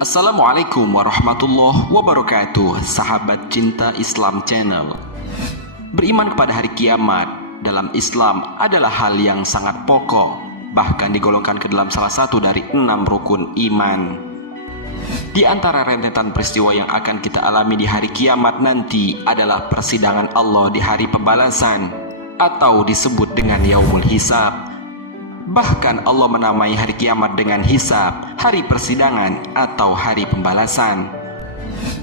Assalamualaikum warahmatullahi wabarakatuh, sahabat cinta Islam Channel. Beriman kepada hari kiamat dalam Islam adalah hal yang sangat pokok, bahkan digolongkan ke dalam salah satu dari 6 rukun iman. Di antara rentetan peristiwa yang akan kita alami di hari kiamat nanti adalah persidangan Allah di hari pembalasan, atau disebut dengan Yaumul Hisab. Bahkan Allah menamai hari kiamat dengan hisab, hari persidangan atau hari pembalasan.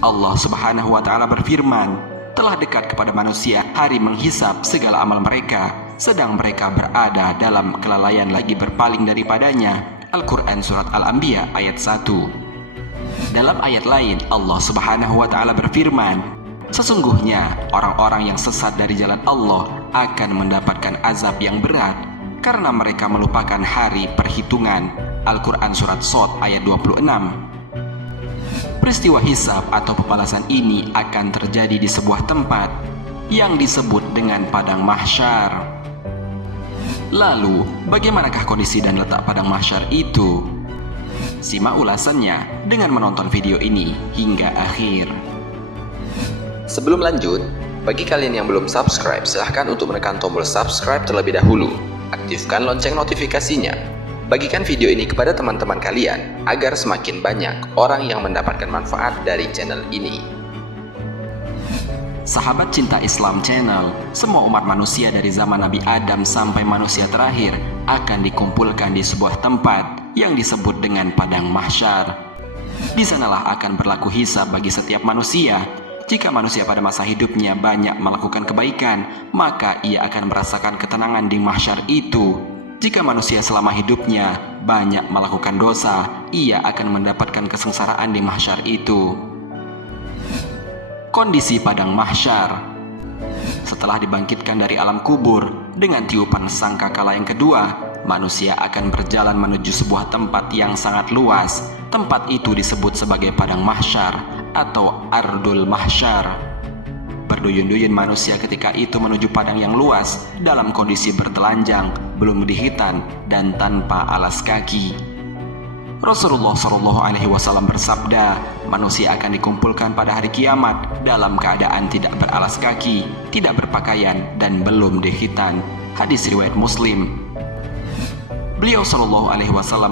Allah Subhanahu wa taala berfirman, telah dekat kepada manusia hari menghisab segala amal mereka, sedang mereka berada dalam kelalaian lagi berpaling daripadanya. Al-Quran Surat Al-Anbiya ayat 1. Dalam ayat lain Allah Subhanahu wa taala berfirman, sesungguhnya orang-orang yang sesat dari jalan Allah akan mendapatkan azab yang berat karena mereka melupakan hari perhitungan. Al-Quran Surat Shad ayat 26. Peristiwa hisab atau pembalasan ini akan terjadi di sebuah tempat yang disebut dengan padang mahsyar. Lalu, bagaimanakah kondisi dan letak padang mahsyar itu? Simak ulasannya dengan menonton video ini hingga akhir. Sebelum lanjut, bagi kalian yang belum subscribe, silahkan untuk menekan tombol subscribe terlebih dahulu. Aktifkan lonceng notifikasinya. Bagikan video ini kepada teman-teman kalian agar semakin banyak orang yang mendapatkan manfaat dari channel ini. Sahabat cinta Islam Channel, semua umat manusia dari zaman Nabi Adam sampai manusia terakhir akan dikumpulkan di sebuah tempat yang disebut dengan padang mahsyar. Di sanalah akan berlaku hisab bagi setiap manusia. Jika manusia pada masa hidupnya banyak melakukan kebaikan, maka ia akan merasakan ketenangan di mahsyar itu. Jika manusia selama hidupnya banyak melakukan dosa, ia akan mendapatkan kesengsaraan di mahsyar itu. Kondisi padang mahsyar. Setelah dibangkitkan dari alam kubur dengan tiupan sangkakala yang kedua, manusia akan berjalan menuju sebuah tempat yang sangat luas. Tempat itu disebut sebagai padang mahsyar atau Ardul Mahsyar. Berduyun-duyun manusia ketika itu menuju padang yang luas dalam kondisi bertelanjang, belum dihitan, dan tanpa alas kaki. Rasulullah SAW bersabda, manusia akan dikumpulkan pada hari kiamat dalam keadaan tidak beralas kaki, tidak berpakaian, dan belum dihitan. Hadis riwayat Muslim. Beliau SAW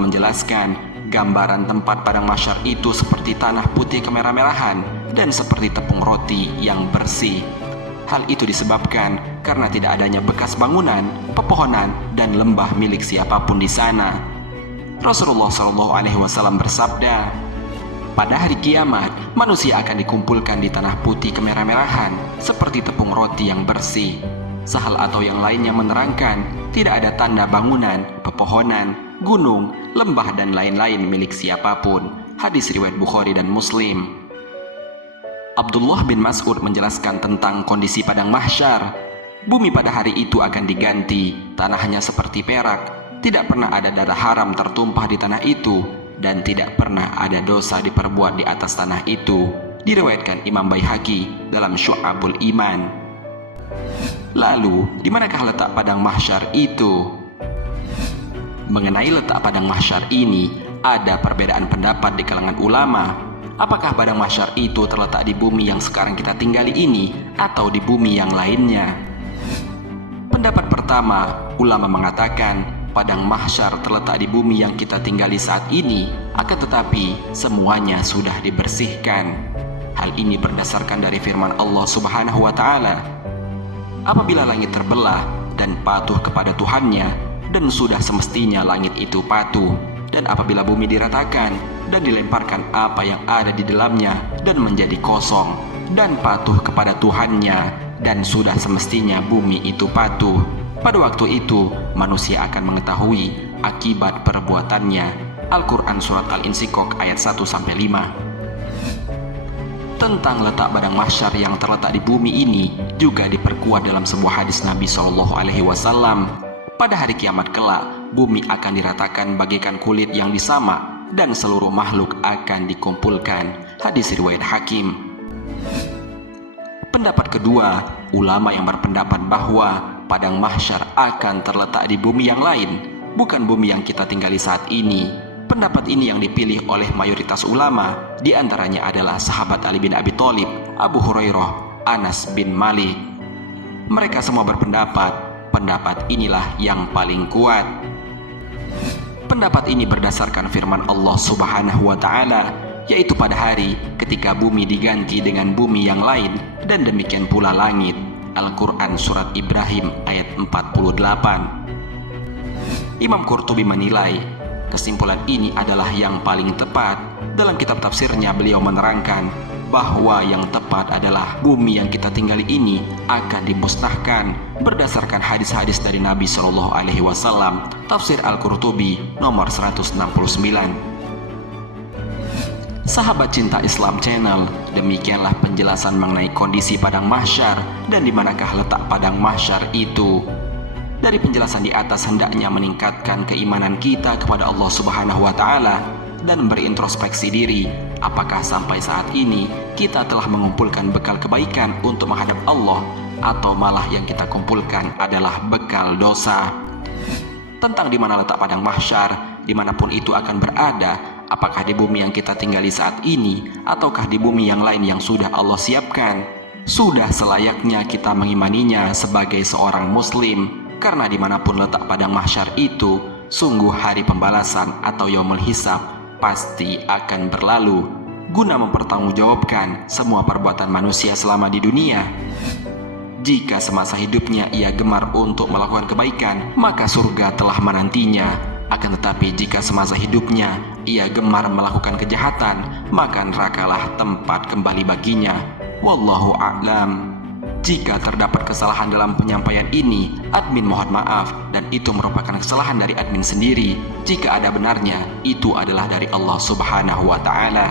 menjelaskan, gambaran tempat padang mahsyar itu seperti tanah putih kemerah-merahan dan seperti tepung roti yang bersih. Hal itu disebabkan karena tidak adanya bekas bangunan, pepohonan, dan lembah milik siapapun di sana. Rasulullah SAW bersabda, pada hari kiamat, manusia akan dikumpulkan di tanah putih kemerah-merahan seperti tepung roti yang bersih. Sahal atau yang lainnya menerangkan, tidak ada tanda bangunan, pepohonan, gunung, lembah, dan lain-lain milik siapapun. Hadis riwayat Bukhari dan Muslim. Abdullah bin Mas'ud menjelaskan tentang kondisi padang mahsyar. Bumi pada hari itu akan diganti, tanahnya seperti perak, tidak pernah ada darah haram tertumpah di tanah itu, dan tidak pernah ada dosa diperbuat di atas tanah itu. Diriwayatkan Imam Baihaqi dalam Syu'abul Iman. Lalu, di manakah letak padang mahsyar itu? Mengenai letak padang mahsyar ini, ada perbedaan pendapat di kalangan ulama. Apakah padang mahsyar itu terletak di bumi yang sekarang kita tinggali ini, atau di bumi yang lainnya? Pendapat pertama, ulama mengatakan padang mahsyar terletak di bumi yang kita tinggali saat ini, akan tetapi semuanya sudah dibersihkan. Hal ini berdasarkan dari firman Allah Subhanahu wa taala, apabila langit terbelah dan patuh kepada Tuhannya, dan sudah semestinya langit itu patuh, dan apabila bumi diratakan dan dilemparkan apa yang ada di dalamnya dan menjadi kosong, dan patuh kepada Tuhannya, dan sudah semestinya bumi itu patuh, pada waktu itu manusia akan mengetahui akibat perbuatannya. Al-Quran Surat Al-Insyikok ayat 1-5. Tentang letak padang mahsyar yang terletak di bumi ini juga diperkuat dalam sebuah hadis Nabi SAW. Pada hari kiamat kelak, bumi akan diratakan bagaikan kulit yang disama dan seluruh makhluk akan dikumpulkan. Hadis riwayat Hakim. Pendapat kedua, ulama yang berpendapat bahwa padang mahsyar akan terletak di bumi yang lain, bukan bumi yang kita tinggali saat ini. Pendapat ini yang dipilih oleh mayoritas ulama, di antaranya adalah sahabat Ali bin Abi Thalib, Abu Hurairah, Anas bin Malik. Mereka semua berpendapat, pendapat inilah yang paling kuat. Pendapat ini berdasarkan firman Allah Subhanahu wa Ta'ala, yaitu pada hari ketika bumi diganti dengan bumi yang lain, dan demikian pula langit. Al-Quran Surat Ibrahim ayat 48. Imam Qurtubi menilai, kesimpulan ini adalah yang paling tepat. Dalam kitab tafsirnya beliau menerangkan bahwa yang tepat adalah bumi yang kita tinggali ini akan dimusnahkan berdasarkan hadis-hadis dari Nabi Shallallahu Alaihi Wasallam. Tafsir Al-Qurtubi nomor 169. Sahabat Cinta Islam Channel, demikianlah penjelasan mengenai kondisi padang mahsyar dan di manakah letak padang mahsyar itu. Dari penjelasan di atas hendaknya meningkatkan keimanan kita kepada Allah Subhanahu wa Ta'ala dan berintrospeksi diri, apakah sampai saat ini kita telah mengumpulkan bekal kebaikan untuk menghadap Allah, atau malah yang kita kumpulkan adalah bekal dosa. Tentang di mana letak padang mahsyar, dimanapun itu akan berada, apakah di bumi yang kita tinggali saat ini, ataukah di bumi yang lain yang sudah Allah siapkan, sudah selayaknya kita mengimaninya sebagai seorang muslim. Karena dimanapun letak padang mahsyar itu, sungguh hari pembalasan atau yaumul hisab pasti akan berlalu, guna mempertanggungjawabkan semua perbuatan manusia selama di dunia. Jika semasa hidupnya ia gemar untuk melakukan kebaikan, maka surga telah menantinya. Akan tetapi jika semasa hidupnya ia gemar melakukan kejahatan, maka nerakalah tempat kembali baginya. Wallahu a'lam. Jika terdapat kesalahan dalam penyampaian ini, admin mohon maaf, dan itu merupakan kesalahan dari admin sendiri. Jika ada benarnya, itu adalah dari Allah Subhanahu wa Ta'ala.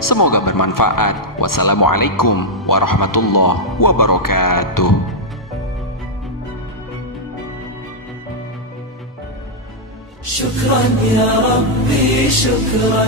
Semoga bermanfaat. Wassalamualaikum warahmatullahi wabarakatuh. شكرا يا ربي شكرا